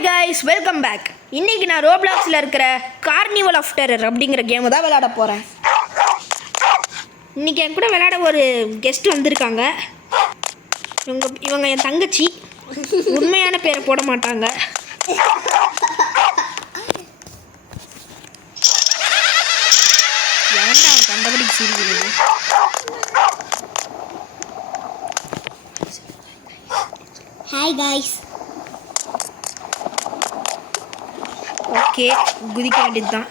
Hi guys, welcome back. இன்றைக்கி நான் ரோப்ளாக்ஸில் இருக்கிற கார்னிவல் ஆஃப் டெரர் அப்படிங்கிற கேமை தான் விளையாட போகிறேன். இன்றைக்கி என் கூட விளையாட ஒரு கெஸ்ட் வந்திருக்காங்க. இவங்க என் தங்கச்சி. உண்மையான பேரை போட மாட்டாங்க. ஏன்டா அவன் கண்டபடி சிரிக்கிறது? Hi guys. ஓகே, குதிக்க வேண்டியது தான்.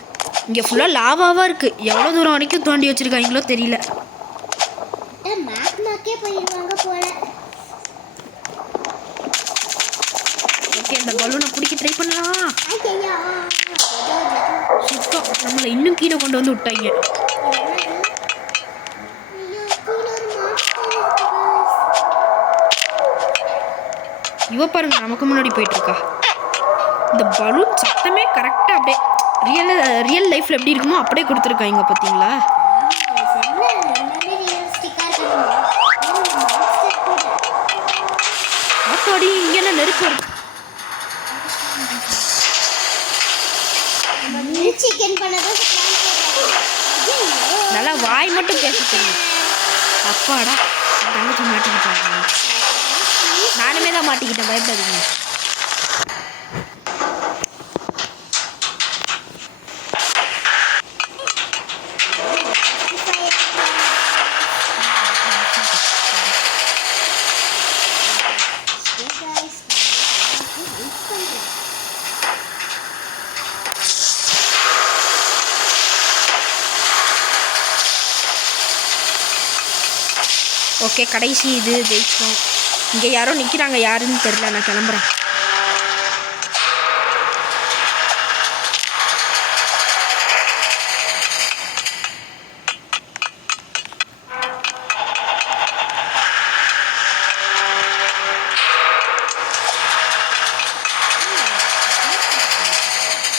இங்கே ஃபுல்லாக லாவாவாக இருக்குது. எவ்வளோ தூரம் வரைக்கும் தோண்டி வச்சுருக்காங்களோ தெரியல. மேக்னாக்கே போயிடுவாங்க போல. ஓகே, அந்த பலூனை பிடிக்க ட்ரை பண்ணலாம். சுத்தம் நம்மளை இன்னும் கீழே கொண்டு வந்து விட்டாங்க. இவ பாருங்க, நமக்கு முன்னாடி போயிட்டுருக்கா. இந்த பலூன் சத்தமே கரெக்டாக அப்படியே ரியல் லைஃப்பில் எப்படி இருக்குமோ அப்படியே கொடுத்துருக்காங்க. பார்த்தீங்களா? ஆத்தாடி, இங்கே என்ன நெருப்பு இருக்கு. நல்லா வாய் மட்டும் பேச தெரியும். அப்பாடா, தங்கச்சி மாட்டிக்கிட்டாங்க. நானுமே தான் மாட்டிக்கிட்டேன், பயப்படாதீங்க. ஓகே, கடைசி இது ஜெயிச்சோம். இங்கே யாரோ நிற்கிறாங்க, யாருன்னு தெரியல. நான் கிளம்புறேன்.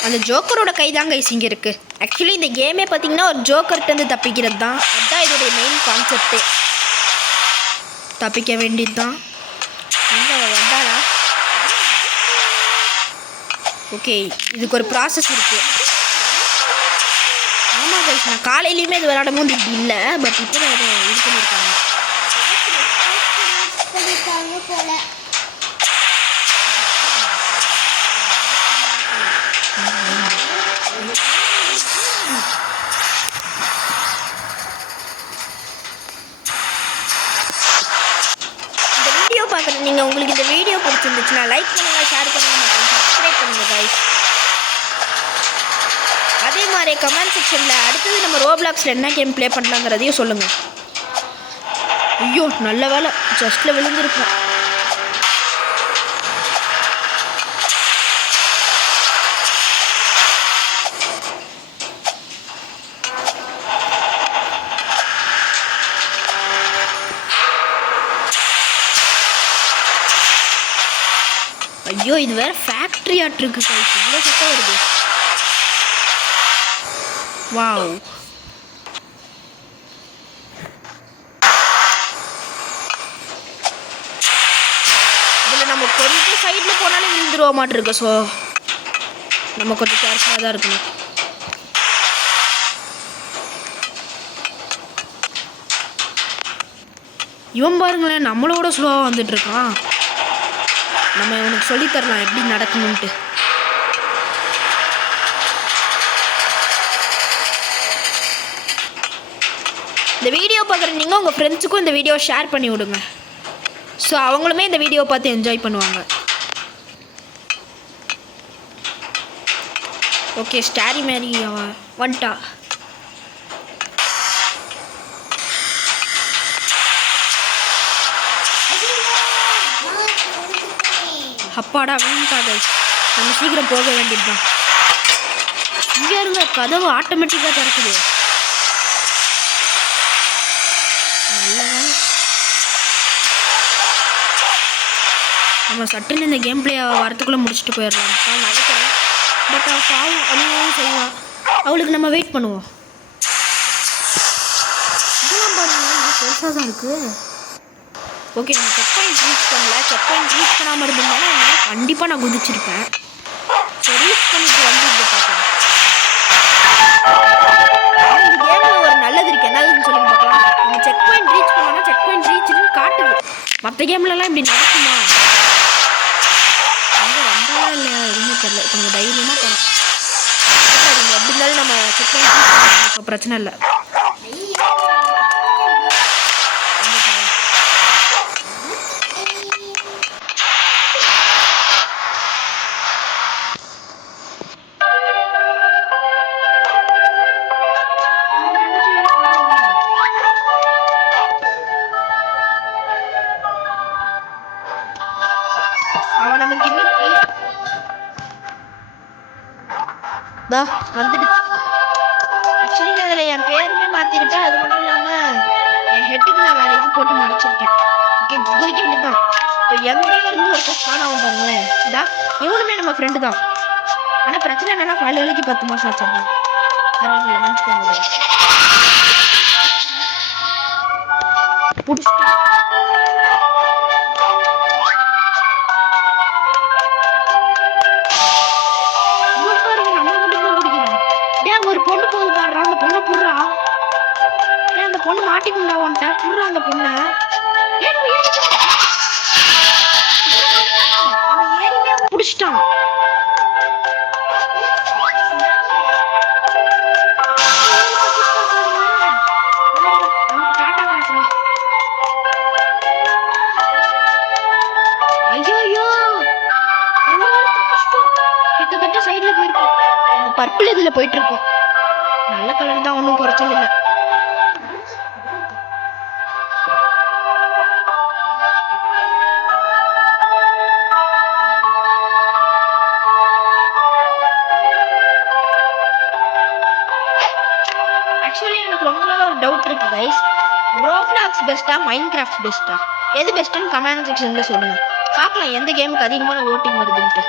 அந்த ஜோக்கரோட கை தான் கைஸ் இங்கே இருக்குது. ஆக்சுவலி இந்த கேமே பார்த்தீங்கன்னா ஒரு ஜோக்கர்கிட்டருந்து தப்பிக்கிறது தான். அதுதான் இதோடைய மெயின் கான்செப்டே. தப்பிக்க வேண்டியது தான். எங்கே வந்தாளா? ஓகே, இதுக்கு ஒரு ப்ராசஸ் இருக்குது. ஆமாம் கைஸ், நான் காலையிலையுமே இது விளையாடும் போது இப்படி இல்லை. பட் இப்போ தான் இது பண்ணியிருக்காங்க போல. பார்க்குறேன். நீங்கள் உங்களுக்கு இந்த வீடியோ பிடிச்சிருந்துச்சுன்னா லைக் பண்ணுங்கள், ஷேர் பண்ணுங்கள் மற்றும் சப்ஸ்கிரைப் பண்ணுங்கள் கைஸ். அதே மாதிரி கமெண்ட் செக்ஷனில் அடுத்தது நம்ம ரோப்ளாக்ஸில் என்ன கேம் ப்ளே பண்ணலாங்கிறதையும் சொல்லுங்கள். ஐயோ, நல்ல வேலை, ஜஸ்ட்டில் விழுந்துருப்போம். ஐயோ, இது வேறு ஃபேக்ட்ரி ஆட்டிருக்கு கைஸ். இவ்வளோ சத்தம் வருது. வாவ், இதில் நம்ம கொஞ்சம் சைடில் போனாலும் விழுந்துருவ மாட்டிருக்கு. ஸோ நம்ம கொஞ்சம் கேர்ஃபுல்லாக தான் இருக்கணும். இவன் பாருங்களேன், நம்மளோட ஸ்லோவாக வந்துட்டுருக்கான். நம்ம இவனுக்கு சொல்லித்தரலாம் எப்படி நடக்கணுன்ட்டு. இந்த வீடியோ பார்க்குற நீங்கள் உங்கள் ஃப்ரெண்ட்ஸுக்கும் இந்த வீடியோ ஷேர் பண்ணி விடுங்க. ஸோ அவங்களுமே இந்த வீடியோ பார்த்து என்ஜாய் பண்ணுவாங்க. ஓகே, ஸ்டாரி மேரி வந்துட்டா. அப்பாடா, வீண்பாக. நம்ம சீக்கிரம் போக வேண்டியது தான். இங்கே இருங்க, கதவு ஆட்டோமேட்டிக்காக திறக்குது. நல்ல வேலை. நம்ம சட்டுன்னு இந்த கேம் பிளே வரத்துக்குள்ளே முடிச்சுட்டு போயிடலாம். நான் நினைக்கிறேன். பட் அவள் பாவம் அனுபவம் செய்வான். அவளுக்கு நம்ம வெயிட் பண்ணுவோம். இதெல்லாம் பாருங்க, பெருசாக தான் இருக்குது. ஓகே, நம்ம செக் பாயிண்ட் ரீச் பண்ணல. செக் பாயிண்ட் ரீச் பண்ணாமல் இருந்ததுனால கண்டிப்பாக நான் குதிச்சிருப்பேன். பண்ணிட்டு வந்து இங்கே பார்க்கலாம். இந்த கேமில் ஒரு நல்லது இருக்குது. என்னதுன்னு சொல்லுங்க பார்க்கலாம். நம்ம செக் பாயிண்ட் ரீச் பண்ணோம்னா செக் பாயிண்ட் ரீச்னு காட்டுது. மற்ற கேம்லலாம் இப்படி நடக்குமா? அங்கே வந்தாலும் இல்லையா எதுவுமே தெரியல. இப்போ நம்ம தைரியமாக போகலாம். எப்படி இருந்தாலும் நம்ம செக் பாயிண்ட் பிரச்சனை இல்லை. அவன் நமக்கு வந்துடுச்சு. ஆக்சுவலி நான் அதில் என் பேருமே மாற்றிருக்கேன். அது மட்டும் இல்லாமல் என் ஹெட்டுக்கு நான் வேறு எதுவும் போட்டு முடிச்சிருக்கேன். ஓகே குதிக்க வேண்டியதான். இப்போ எங்கேயும் இருந்து ஒரு காணாமல் பாருங்களேன். இவனுமே நம்ம ஃப்ரெண்டு தான். ஆனால் பிரச்சனை என்னன்னா காலையிலைக்கு 10 மாதம் ஆச்சு. பரவாயில்ல நினச்சிக்கோங்க. பிடிச்சிட்டு ஒரு பொண்ணு போகுது பாடுறா. அந்த பொண்ணை புடுறா. அந்த பொண்ணு மாட்டிக்கொண்டா உன்ட்ட புடுறா. அந்த பொண்ணை பிடிச்சிட்டான். ஐயோ கிட்டத்தட்ட சைட்ல போயிருக்கோம். பர்பிள் இதுல போயிட்டு இருக்கோம். நல்ல கலர் தான், ஒன்றும் குறைச்சல் இல்லை. ஆக்சுவலி எனக்கு ரொம்ப நாள் ஒரு டவுட் இருக்கு கைஸ். ரோப்ளாக்ஸ் பெஸ்ட்டா மைன்கிராஃப்ட் பெஸ்ட்டா? எது பெஸ்ட்டுன்னு கமெண்ட் செக்ஷன்ல சொல்லுங்க. பார்க்கலாம் எந்த கேமுக்கு அதிகமான ஓட்டிங் வருதுன்ட்டு.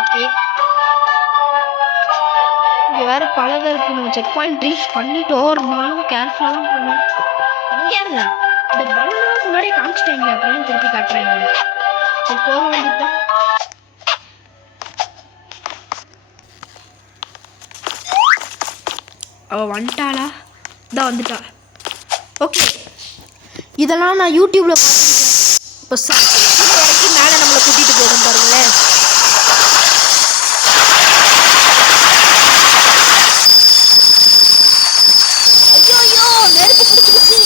ஓகே இங்கே வேறு பழக இருக்கு. நம்ம செக் பாயிண்ட் ரீச் பண்ணிட்டு இருந்தாலும் கேர்ஃபுல்லாக தான் போகணும். இங்கே இருங்க, இந்த பலூன் முன்னாடியே காமிச்சிட்டாங்க. அப்படின்னு திருப்பி காட்டுறாங்க. சரி போக வேண்டியது. அவள் வந்துட்டாளா? இதான் வந்துட்டா. ஓகே இதெல்லாம் நான் யூடியூப்பில் பார்த்துருக்கேன். இப்போ இறக்கி மேலே நம்மளை கூட்டிகிட்டு போகும் பாருங்களேன். நெருப்பு பிடிச்சிருச்சு.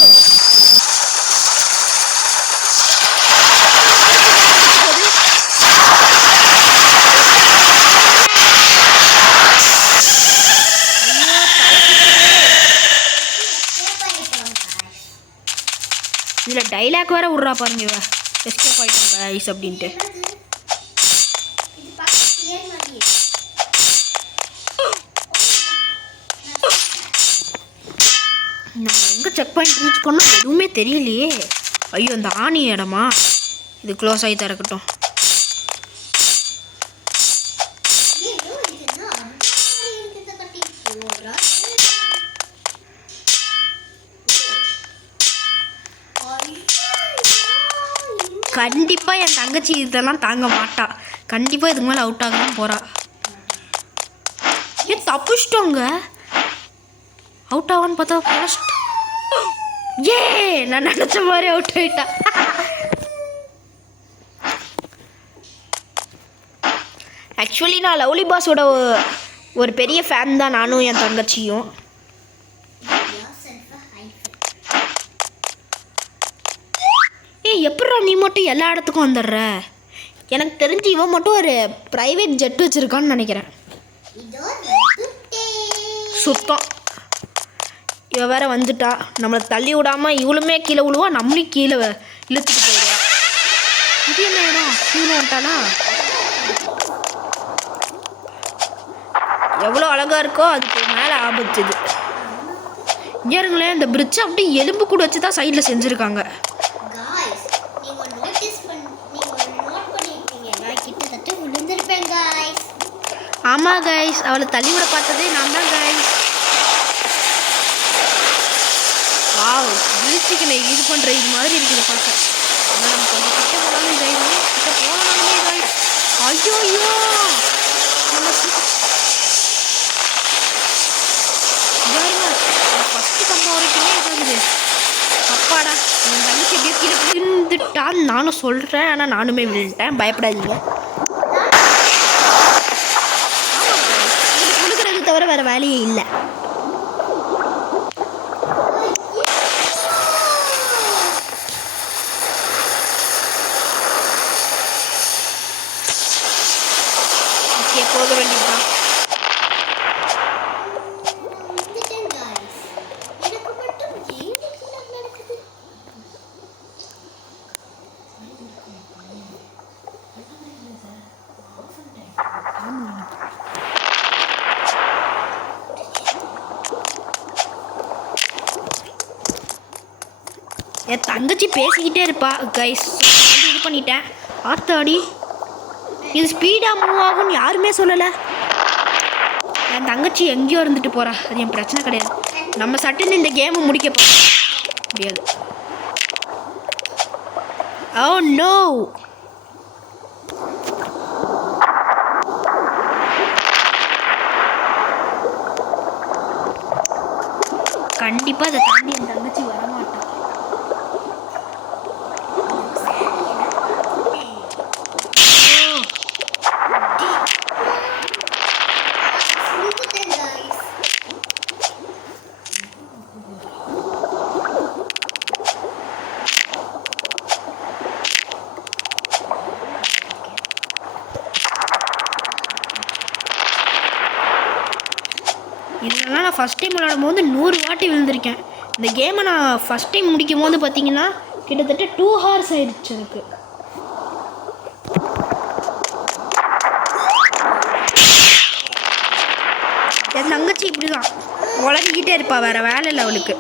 இதுல டைலாக் வேற விடுறா பாருங்க. இவ எஸ்கேப் ஆயிட்டாங்க கைஸ் அப்படின்ட்டு. நம்ம எங்கே செக் பாயிண்ட் ரீச் பண்ணோம் எதுவுமே தெரியலையே. ஐயோ இந்த ஆணி இடமா? இது க்ளோஸ் ஆகி திறக்கட்டும். கண்டிப்பாக என் தங்கச்சி இதெல்லாம் தாங்க மாட்டா. கண்டிப்பாக இதுக்கு மேலே அவுட் ஆக தான் போகிறா. ஏன் தப்பிச்சிட்டோங்க? அவுட் ஆவான்னு பார்த்தா ஃபர்ஸ்ட் ஏ நான் நினச்ச மாதிரி அவுட் ஆகிட்டா. ஆக்சுவலி நான் லவ்லி பாஸோட ஒரு பெரிய ஃபேன் தான், நானும் என் தங்கச்சியும். எப்படா நீ மட்டும் எல்லா இடத்துக்கும் வந்துடுற? எனக்கு தெரிஞ்சு இவன் மட்டும் ஒரு ப்ரைவேட் ஜெட் வச்சுருக்கான்னு நினைக்கிறேன். சுத்தம் இவ வேற வந்துட்டா. நம்மளை தள்ளி விடாமல் இவளுமே கீழே விழுவா, நம்மளையும் கீழே இழுத்துட்டு போயிடுவா. இது என்ன இடம்? கீழே வந்துட்டானா? எவ்வளோ அழகாக இருக்கோ அதுக்கு மேலே ஆபத்து. இது ஏறுங்களேன், இந்த பிரிட்ஜை அப்படியே எலும்பு கூட வச்சு தான் சைடில் செஞ்சுருக்காங்க. ஆமாம் கைஸ், அவளை தள்ளி விட பார்த்ததே நான் தான் கைஸ். வாவ், பிரிட்ஜுக்கு இது பண்ணுற இது மாதிரி இருக்குது பார்க்க. ஆனால் நம்ம கொஞ்சம் கிட்ட போனாலும் கைஸ், கிட்ட போனாலுமே கைஸ். ஐயோ ஃபஸ்ட்டு கம்பம் வரைக்குமே இதாகுது. அப்பாடா என் தங்கச்சி எப்படியோ கீழே விழுந்துட்டான்னு நானும் சொல்கிறேன். ஆனால் நானுமே விழுந்துட்டேன். பயப்படாதீங்க. விழுகிறது தவிர வேறு வேலையே இல்லை. ஓகே, போக வேண்டியதுதான். என் தங்கச்சி பேசிக்கிட்டே இருப்பா கைஸ். வந்து இது பண்ணிட்டேன். ஆத்தாடி இது ஸ்பீடாக மூவ் ஆகும்னு யாருமே சொல்லலை. என் தங்கச்சி எங்கேயோ இருந்துட்டு போகிறா. அது என் பிரச்சனை கிடையாது. நம்ம சட்டுன்னு இந்த கேமை முடிக்க போகிறோம். முடியாது. ஓ நோ, கண்டிப்பாக அதை தாண்டி என் தங்கச்சி வரமாட்டான். இதெல்லாம் நான் ஃபஸ்ட் டைம் விளாடும் போது 100 வாட்டி விழுந்திருக்கேன். இந்த கேமை நான் ஃபஸ்ட் டைம் முடிக்கும் போது பார்த்தீங்கன்னா கிட்டத்தட்ட 2 hours ஆயிடுச்சு எனக்கு. என் தங்கச்சி இப்படி தான் உளறிக்கிட்டே இருப்பா. வேறு வேலை இல்லை அவளுக்கு.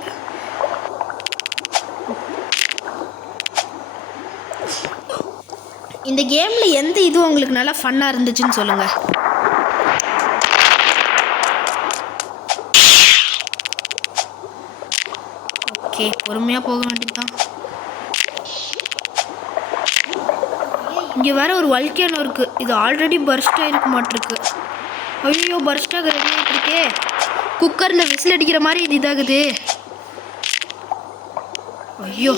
இந்த கேமில் எந்த இது உங்களுக்கு நல்லா ஃபன்னாக இருந்துச்சுன்னு சொல்லுங்கள். ஓகே, பொறுமையாக போக வேண்டியதுதான். இங்கே வேற ஒரு வல்கேனோ இருக்குது. இது ஆல்ரெடி பர்ஸ்ட் ஆகிருக்க மாட்டிருக்கு. ஐயோ, பர்ஸ்டாக ரெடி ஆகிட்டுருக்கே. குக்கரில் விசில் அடிக்கிற மாதிரி இது இதாகுது. ஐயோ,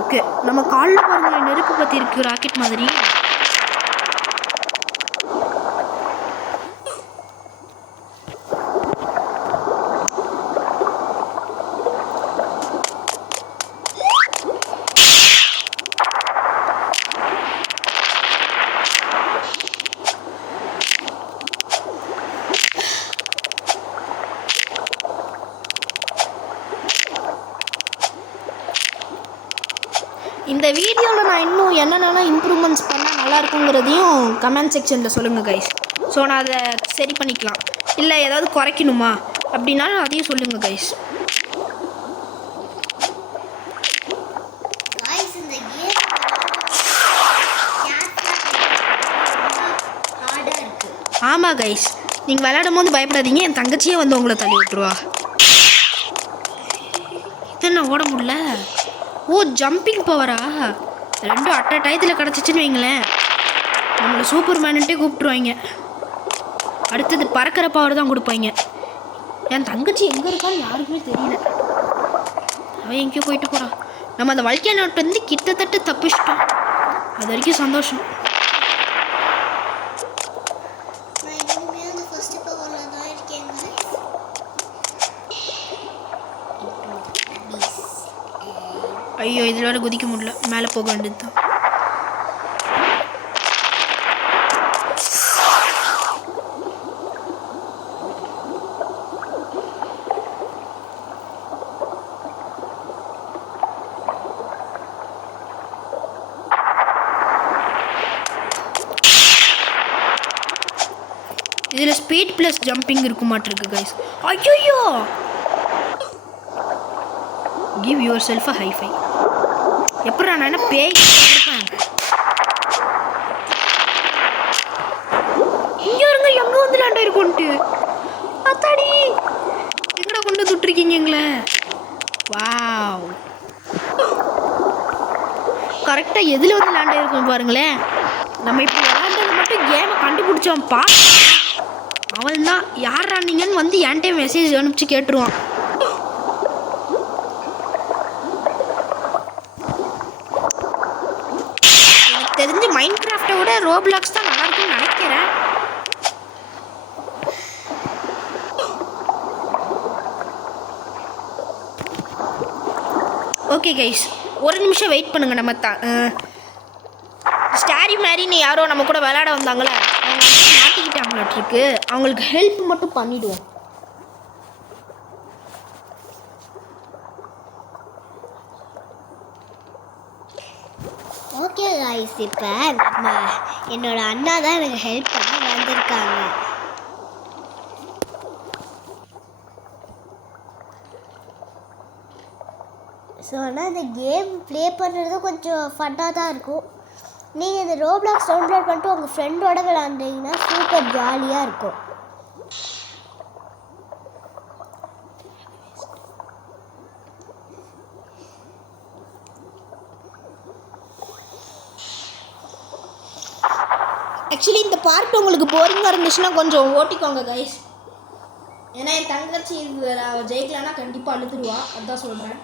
ஓகே நம்ம காலில் பாருங்களேன், நெருப்பு பற்றி இருக்கு ராக்கெட் மாதிரி. இந்த வீடியோவில் நான் இன்னும் என்னென்னலாம் இம்ப்ரூவ்மெண்ட்ஸ் பண்ணால் நல்லா இருக்குங்கிறதையும் கமெண்ட் செக்ஷனில் சொல்லுங்கள் கைஸ். ஸோ நான் அதை சரி பண்ணிக்கலாம். இல்லை ஏதாவது குறைக்கணுமா அப்படின்னாலும் அதையும் சொல்லுங்கள் கைஸ். ஆமாம் கைஸ், நீங்கள் விளையாடும் போது பயப்படாதீங்க. என் தங்கச்சியே வந்து உங்களை தள்ளி விட்டுருவா. இது என்ன ஓட முடியல. ஓ, ஜம்பிங் பவரா? ரெண்டும் அட்ட டயத்தில் கிடச்சிச்சின்னு வைங்களேன், நம்மளை சூப்பர் மேனுன்ட்டே கூப்பிட்ருவாங்க. அடுத்தது பறக்கிற பவர் தான் கொடுப்பாங்க. என் தங்கச்சி எங்கே இருக்கான்னு யாருக்குமே தெரியல. அவன் எங்கேயோ போயிட்டு போகிறான். நம்ம அந்த வல்கேனோட்டேருந்து கிட்டத்தட்ட தப்பிச்சிட்டோம். அது வரைக்கும் சந்தோஷம். ஐயோ, இதில் வர குதிக்க முடியல. மேலே போக வேண்டியது தான். இதில் ஸ்பீட் ப்ளஸ் ஜம்பிங் இருக்க மாட்டிருக்கு கைஸ். ஐயோ, give yourself a high five. எப்படி நான் என்ன பேய் இருப்பேன்? இங்கே இருங்க, எங்கே வந்து லேண்ட் ஆயிருக்கோன்ட்டு. அத்தாடி, எங்கடா கொண்டு விட்டுருக்கீங்க எங்களை? வாவ், கரெக்டாக எதில் வந்து லேண்ட் ஆகிருக்கோம் பாருங்களேன். நம்ம இப்போ விளாண்டது மட்டும் கேமை கண்டுபிடிச்சோம்ப்பா. அவன் தான் யார் ராண்டிங்கன்னு வந்து என்கிட்ட மெசேஜ் அனுப்பிச்சு கேட்டுருவான். எனக்கு தெரிஞ்சு மைண்ட் கிராஃப்டை விட ரோப்ளாக்ஸ் தான் நல்லா இருக்குன்னு நினைக்கிறேன். ஓகே கைஸ், ஒரு நிமிஷம் வெயிட் பண்ணுங்க. நம்ம ஸ்டாரி மேரின்னு யாரோ நம்ம கூட விளையாட வந்தாங்களே, அவங்க மாட்டிக்கிட்டாங்களாட்டிருக்கு. அவங்களுக்கு ஹெல்ப் மட்டும் பண்ணிடுவோம். ஓகே காய்ஸ், இப்போ என்னோட அண்ணா தான் எனக்கு ஹெல்ப் பண்ணி வந்திருக்காங்க. ஸோ ஆனால் இந்த கேம் ப்ளே பண்ணுறது கொஞ்சம் ஃபன்னாக தான் இருக்கும். நீங்கள் இந்த ரோப்ளாக்ஸ் டவுன்லோட் பண்ணிட்டு உங்கள் ஃப்ரெண்டோட விளாண்டிங்கன்னா சூப்பர் ஜாலியாக இருக்கும். ஆக்சுவலி இந்த பார்ட் உங்களுக்கு போரிங்காக இருந்துச்சுன்னா கொஞ்சம் ஓட்டிக்கோங்க கைஸ். ஏன்னா என் தங்கச்சி இது ஜெயிக்கலான்னா கண்டிப்பாக அழுதுருவா, அதான் சொல்கிறேன்.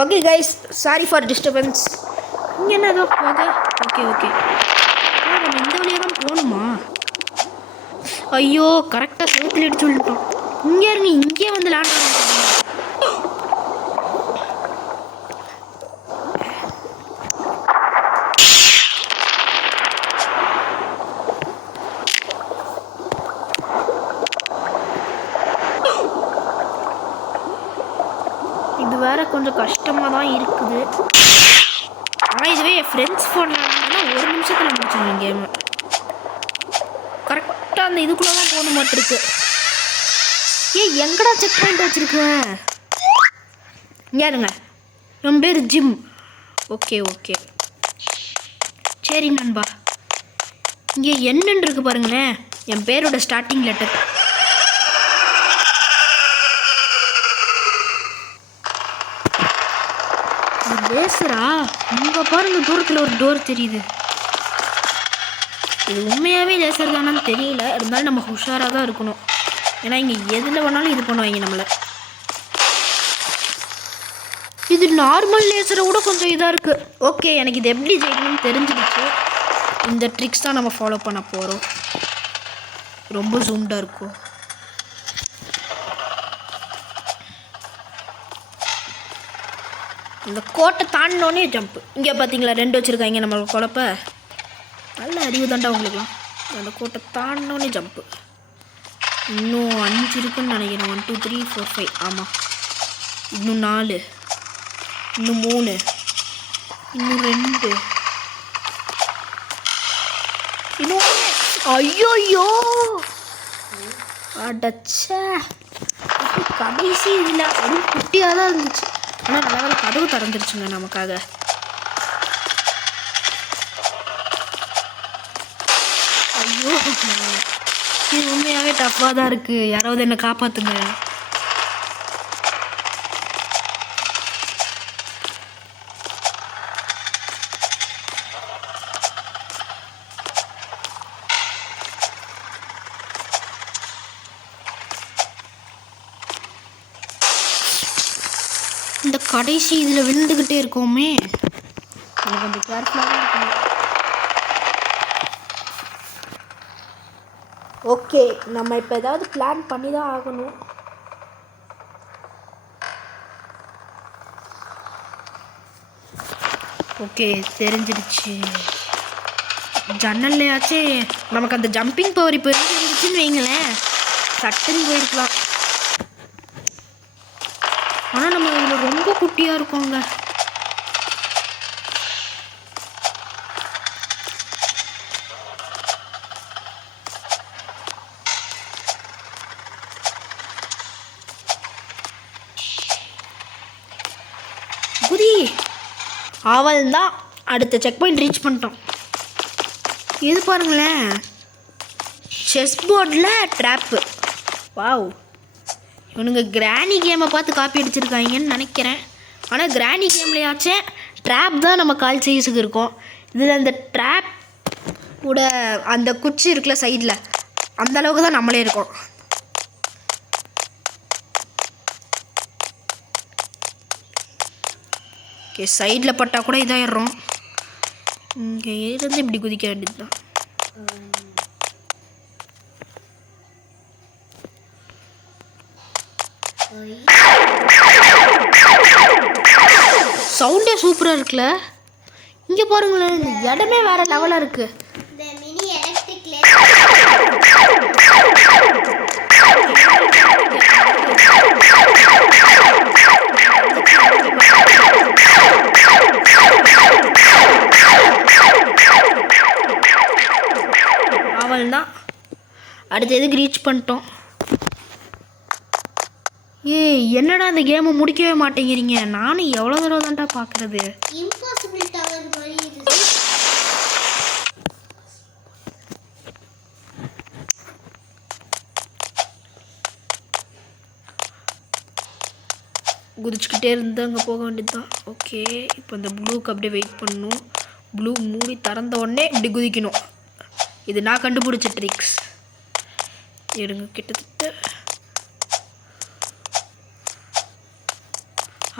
Okay guys, sorry for disturbance. இங்கே என்ன ஏதோ ஓகே ஓகே ஓகே நம்ம இந்த வழியாக தான் போகணுமா? ஐயோ, கரெக்டாக செவத்தில் எடுத்து சொல்லிட்டோம். இங்கே இருங்க, இங்கே வந்து லேண்ட் ஆகும். இது வேற கொஞ்சம் கஷ்டமாக தான் இருக்குது. ஆனால் இதுவே என் ஃப்ரெண்ட்ஸ் ஃபோனில் ஒரு நிமிஷத்தில் முடிச்சிருங்க கேமு. கரெக்டாக அந்த இதுக்குள்ளே தான் போகணும் மாட்டிருக்கு. எங்கடா செக் பாயிண்ட் வச்சுருக்கேன்? இங்கே இருங்க, என் பேர் ஜிம். ஓகே ஓகே சரி நண்பா. இங்கே என்னன்னு இருக்கு பாருங்களேன், என் பேரோட ஸ்டார்டிங் லெட்டர். லேசரா? இங்கே பாருங்க, தூரத்தில் ஒரு டோர் தெரியுது. இது உண்மையாகவே லேசர் தானான்னு தெரியல. இருந்தாலும் நம்ம உஷாராக தான் இருக்கணும். ஏன்னா இங்கே எதில் வேணாலும் இது பண்ணுவாங்க நம்மளை. இது நார்மல் லேசரை கூட கொஞ்சம் இதாக இருக்குது. ஓகே, எனக்கு இது எப்படி ஜெயிக்கணும்னு தெரிஞ்சிடுச்சு. இந்த ட்ரிக்ஸ் தான் நம்ம ஃபாலோ பண்ண போகிறோம். ரொம்ப ஜூம்டாக இருக்கும். இந்த கோட்டை தாண்டினோடனே ஜம்ப்பு. இங்கே பார்த்தீங்களா, 2 வச்சுருக்காங்க நம்மளுக்கு குழப்ப. நல்ல அறிவு தாண்டா உங்களுக்குலாம். அந்த கோட்டை தாண்டினோடனே ஜம்ப்பு. இன்னும் 5 இருக்குன்னு நினைக்கிறேன். 1 2 3 4 5. ஆமாம், இன்னும் 4, இன்னும் 3, இன்னும் 2, இன்னும். ஐயோயோ அடச்சா, கடைசி இதில் அதுவும் குட்டியாக தான் இருந்துச்சு. ஆனால் நல்ல வேலை கதவு திறந்துருச்சுங்க நமக்காக. ஐயோ, இது உண்மையாகவே டஃப்பாக தான் இருக்குது. யாராவது என்னை காப்பாற்றுங்க. இந்த கடைசி இதில் விழுந்துக்கிட்டே இருக்கோமே, கொஞ்சம் கேர்ஃபுல்லாக தான் இருக்கணும். ஓகே, நம்ம இப்போ ஏதாவது பிளான் பண்ணி தான் ஆகணும். ஓகே, தெரிஞ்சிடுச்சு. ஜன்னல்லையாச்சே நமக்கு அந்த ஜம்பிங் பவர் இப்போ இருந்துச்சுன்னு வைங்களேன், சட்டுன்னு போயிருக்கலாம். ஆனால் நம்ம இதில் ரொம்ப ரொம்ப குட்டியாக இருக்குங்க. குதி. அவள் தான் அடுத்த செக் பாயிண்ட் ரீச் பண்ணிட்டோம். இது பாருங்களேன், செஸ் போர்டில் ட்ராப்பு. வாவ், இவனுங்க கிராணி கேமை பார்த்து காப்பி அடிச்சிருக்காங்கன்னு நினைக்கிறேன். ஆனால் கிராணி கேம்லையாச்சும் ட்ராப் தான் நம்ம கால் சைஸுக்கு இருக்கும். இதில் அந்த ட்ராப் கூட அந்த குச்சி இருக்குல்ல சைடில், அந்த அளவுக்கு தான் நம்மளே இருக்கோம். ஓகே, சைடில் பட்டால் கூட இதாகிடுறோம். இங்கே இருந்து இப்படி குதிக்க வேண்டியது தான். சவுண்டே சூப்பராக இருக்குல்ல. இங்கே பாருங்களேன், இந்த இடமே வேற லெவலாக இருக்கு. அவள் தான் அடுத்த இதுக்கு ரீச் பண்ணிட்டோம். ஏய், என்னடா அந்த கேமை முடிக்கவே மாட்டேங்கிறீங்க? நானும் எவ்வளோ தடவை தான்டா பார்க்குறது. குதிச்சுக்கிட்டே இருந்து அங்கே போக வேண்டியது தான். ஓகே, இப்போ இந்த ப்ளூக்கு அப்படியே வெயிட் பண்ணணும். ப்ளூ மூடி திறந்த உடனே இப்படி குதிக்கணும். இது நான் கண்டுபிடிச்ச ட்ரிக்ஸ். எடுங்க, கிட்டத்தட்ட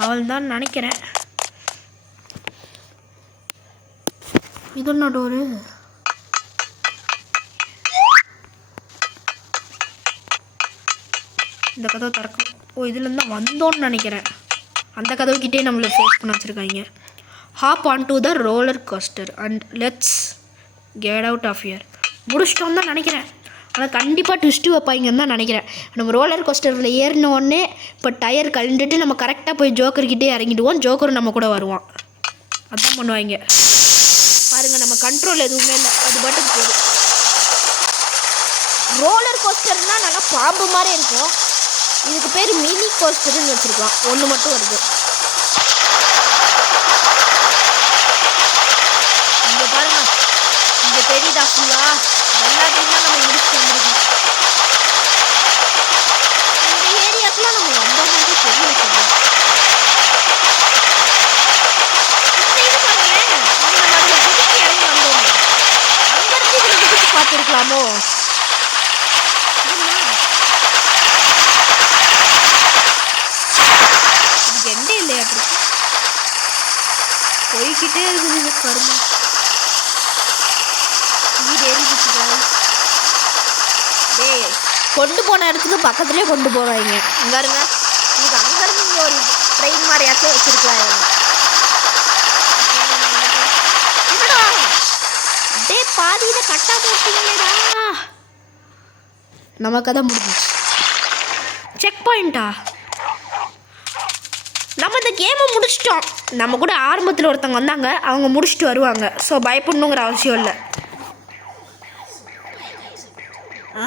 அவள் தான் நினைக்கிறேன். இது என்ன டோரு? இந்த கதவை திறக்கும். ஓ, இதுலேருந்து தான் வந்தோன்னு நினைக்கிறேன். அந்த கதவுக்கிட்டே நம்மளை ஃபேஸ் பண்ண வச்சுருக்காங்க. Hop on to the roller coaster and let's get out of here. முடிச்சிட்டோம் தான் நினைக்கிறேன். ஆனால் கண்டிப்பாக ட்விஸ்ட்டு வைப்பாங்கன்னு தான் நினைக்கிறேன். நம்ம ரோலர் கோஸ்டரில் ஏறினோடனே இப்போ டயர் கழண்டுட்டு நம்ம கரெக்டாக போய் ஜோக்கர்கிட்டே இறங்கிடுவோம். ஜோக்கர் நம்ம கூட வருவான். அதான் பண்ணுவாங்க. பாருங்கள், நம்ம கண்ட்ரோல் எதுவுமே இல்லை, அது பாட்டுக்கு போதும். ரோலர் கோஸ்டர்னால் நல்லா பாம்பு மாதிரி இருக்கும். இதுக்கு பேர் மினி கோஸ்டர்னு வச்சுருக்கலாம். ஒன்று மட்டும் வருது. இங்கே பாருங்க, இங்கே தெரியுதா ஃபுல்லாக எல்லாத்தையும் தான் நம்ம முடிச்சுட்டு வந்துருக்கோம். இந்த ஏரியாக்கெலாம் நம்ம வந்தோம்னாலே தெரியல. இந்த இது பாருங்களேன், நம்ம அதில் குதிச்சு இறங்கி வந்தோம். அங்கேருந்து இதில் குதிச்சு பார்த்துருக்கலாமோ? இதுக்கு எண்டே இல்லையாட்டு போய்கிட்டே இருக்குது இந்த கருமா. டேய், கொண்டு போன இடத்துக்கு பக்கத்துலேயே கொண்டு போகிறாங்க. இங்கே இருங்க, இதுக்கு அங்கேருந்து இங்கே ஒரு ட்ரெயின் மாதிரியாச்சும் வச்சுருக்கலாம். என்னடா டே, பாதியில் கட்டா போட்டீங்களேடா. நம்ம கதை முடிஞ்சிச்சு. செக் பாயிண்டா? நம்ம இந்த கேமை முடிச்சிட்டோம். நம்ம கூட ஆரம்பத்தில் ஒருத்தவங்க வந்தாங்க, அவங்க முடிச்சுட்டு வருவாங்க. ஸோ பயப்படணுங்கிற அவசியம் இல்லை.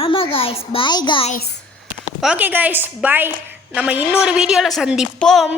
ஆமாம் guys, bye guys. Okay guys, bye. நம்ம இன்னொரு வீடியோவில் சந்திப்போம்.